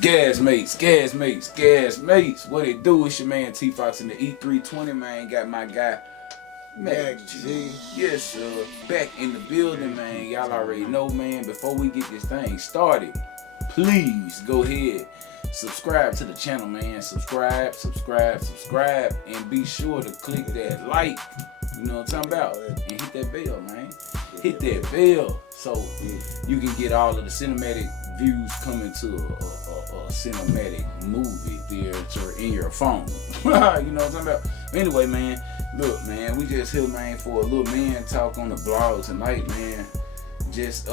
Gas mates, what it do? It's your man TFoxe in the E320, man. Got my guy Mac G. Yes, sir. Back in the building, man. Y'all already know, man. Before we get this thing started, please go ahead, subscribe to the channel, man. Subscribe, and be sure to click that like. You know what I'm talking about? And hit that bell, man. Hit that bell so you can get all of the cinematic views coming to a cinematic movie theater in your phone. You know what I'm talking about? Anyway, man, look, man, we just here, man, for a little man talk on the blog tonight, man. Just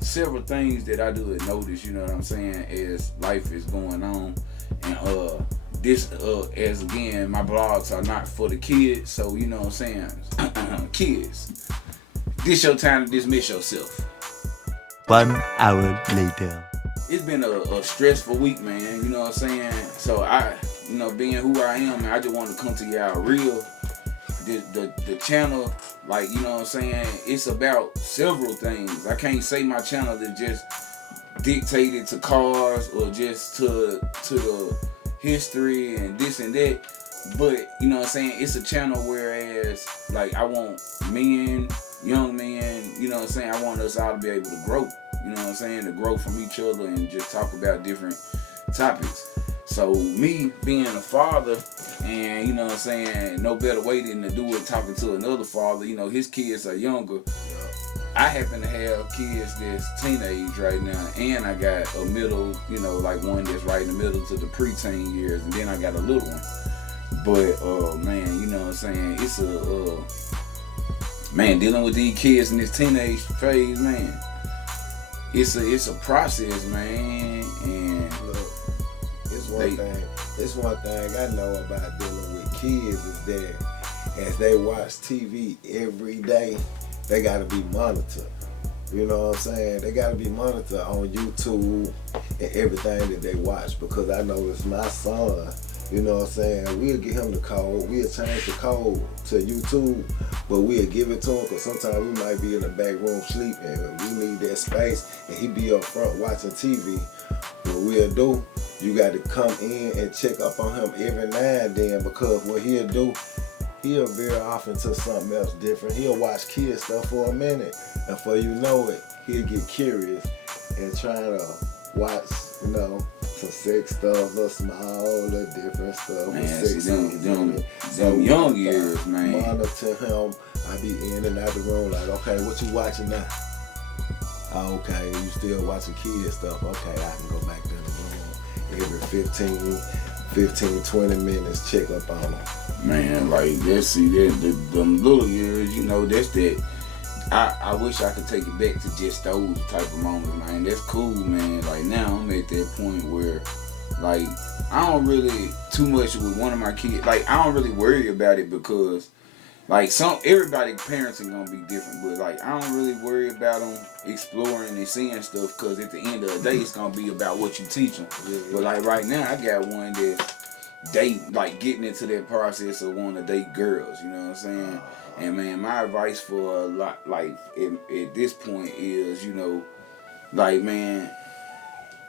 several things that I do notice, you know what I'm saying, as life is going on. And this as again, my blogs are not for the kids, so you know what I'm saying. Kids, this your time to dismiss yourself. 1 hour later. It's been a stressful week, man, you know what I'm saying? So I, you know, being who I am, man, I just want to come to y'all real. The channel, like, you know what I'm saying, it's about several things. I can't say my channel is just dictated to cars or just to the history and this and that. But, you know what I'm saying, it's a channel whereas, like, I want men, young men, you know what I'm saying, I want us all to be able to grow, you know what I'm saying, to grow from each other and just talk about different topics. So me being a father, and you know what I'm saying, no better way than to do it talking to another father, you know, his kids are younger. I happen to have kids that's teenage right now, and I got a middle, you know, like one that's right in the middle to the preteen years, and then I got a little one. But man, you know what I'm saying, it's man, dealing with these kids in this teenage phase, man, it's a process, man. And look, it's one thing I know about dealing with kids is that as they watch TV every day, they gotta be monitored. You know what I'm saying? They gotta be monitored on YouTube and everything that they watch, because I know it's my son. You know what I'm saying? We'll get him the code. We'll change the code to YouTube, but we'll give it to him, because sometimes we might be in the back room sleeping and we need that space, and he be up front watching TV. What we'll do, you got to come in and check up on him every now and then, because what he'll do, he'll veer off into something else different. He'll watch kid stuff for a minute, and before you know it, he'll get curious and try to watch, you know, some sex stuff, little small, little different stuff. Man, them young years, man. Monitor him. I be in and out the room like, okay, what you watching now? Oh, okay, you still watching kid stuff. Okay, I can go back to the room every 15, 20 minutes, check up on them. Man, like, let's see, them little years, you know, that's that. I wish I could take it back to just those type of moments, man. That's cool, man. Like, now I'm at that point where, like, I don't really too much with one of my kids. Like, I don't really worry about it, because, like, everybody's parenting gonna be different, but, like, I don't really worry about them exploring and seeing stuff, because at the end of the day, it's gonna be about what you teach them. Yeah. But, like, right now, I got one that like, getting into that process of wanting to date girls, you know what I'm saying? And, man, my advice for a lot, like, at this point is, you know, like, man,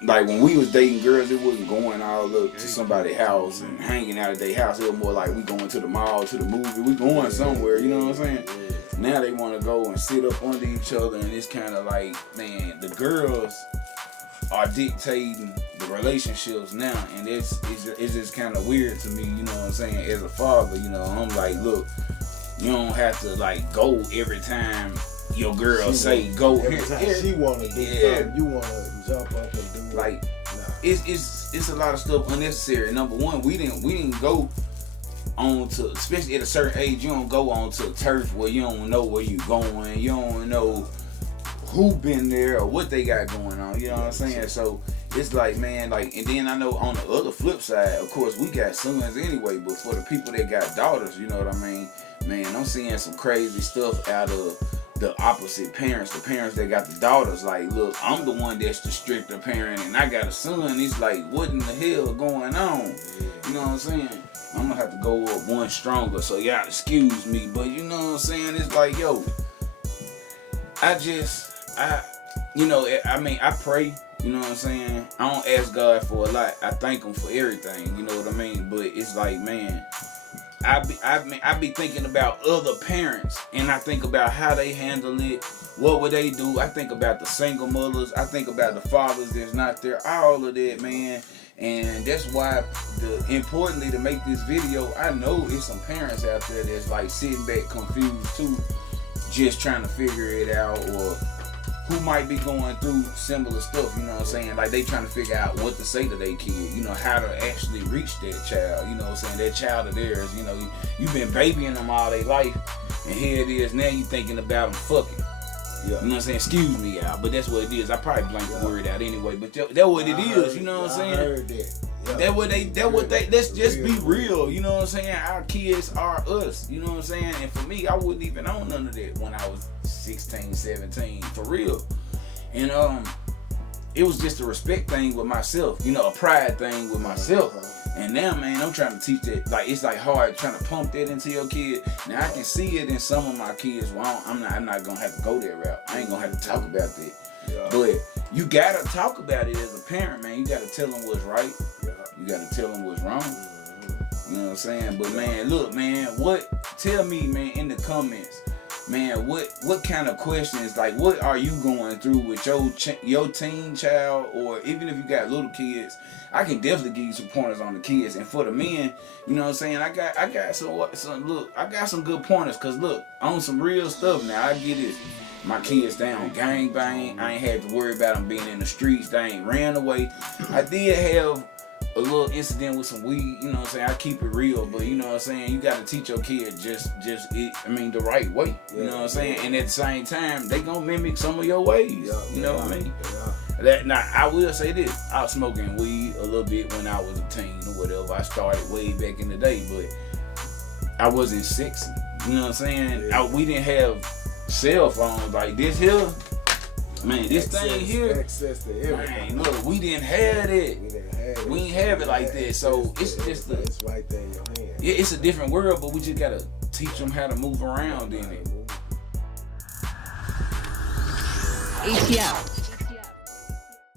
like, when we was dating girls, it wasn't going all up to somebody's house and hanging out at their house. It was more like, we going to the mall, to the movie, we going somewhere, you know what I'm saying? Now they want to go and sit up under each other, and it's kind of like, man, the girls are dictating the relationships now, and it's just kind of weird to me, you know what I'm saying? As a father, you know, I'm like, look, you don't have to, like, go every time your girl go. Every time she want to do something, you want to jump up and do like, it's a lot of stuff unnecessary. Number one, we didn't go on to, especially at a certain age, you don't go on to turf where you don't know where you going, you don't know who been there or what they got going on, you know what I'm saying? So it's like, man, like, and then I know on the other flip side, of course, we got sons anyway, but for the people that got daughters, you know what I mean? Man, I'm seeing some crazy stuff out of the opposite parents, the parents that got the daughters. Like, look, I'm the one that's the stricter parent, and I got a son. It's like, what in the hell going on? You know what I'm saying? I'm gonna have to go up one stronger, so y'all excuse me, but you know what I'm saying? It's like, yo, you know, I mean, I pray You know what I'm saying? I don't ask God for a lot. I thank him for everything. You know what I mean? But it's like, man, I be thinking about other parents, and I think about how they handle it. What would they do? I think about the single mothers. I think about the fathers that's not there. All of that, man. And that's why, importantly, to make this video, I know it's some parents out there that's like sitting back confused too, just trying to figure it out, or who might be going through similar stuff, you know what I'm saying? Like they trying to figure out what to say to their kid, you know, how to actually reach that child, you know what I'm saying? That child of theirs, you know, you've been babying them all their life, and here it is, now you thinking about them fucking. Yeah. You know what I'm saying? Excuse me, y'all, but that's what it is. I probably blanked the word out anyway, but that's what it is, you know what I'm saying? I heard that. Yeah. That what they, let's just be real, you know what I'm saying? Our kids are us, you know what I'm saying? And for me, I wouldn't even own none of that when I was 16, 17, for real. And it was just a respect thing with myself, you know, a pride thing with myself. And now, man, I'm trying to teach that. Like, it's like hard trying to pump that into your kid. Now I can see it in some of my kids. Well, I'm not gonna have to go that route. I ain't gonna have to talk about that. Yeah. But you gotta talk about it as a parent, man. You gotta tell them what's right. Yeah. You gotta tell them what's wrong. You know what I'm saying? But man, look, man, tell me, man, in the comments, man, what kind of questions, like, what are you going through with your teen child, or even if you got little kids? I can definitely give you some pointers on the kids. And for the men, you know what I'm saying, I got some good pointers, cause look, on some real stuff now, I get it. My kids, they don't gang bang. I ain't had to worry about them being in the streets. They ain't ran away. I did have a little incident with some weed, you know what I'm saying? I keep it real, but you know what I'm saying? You gotta teach your kid the right way, you know what I'm saying? And at the same time, they gonna mimic some of your ways, you know what I mean? Now, I will say this, I was smoking weed a little bit when I was a teen or whatever. I started way back in the day, but I wasn't sexy, you know what I'm saying? We didn't have cell phones like this here. Man, this thing here, access to everything. Man, look, we didn't have it. We ain't have it like that. So it's just it's right there in your hand. Yeah, it's a different world, but we just gotta teach them how to move around in it. ATL.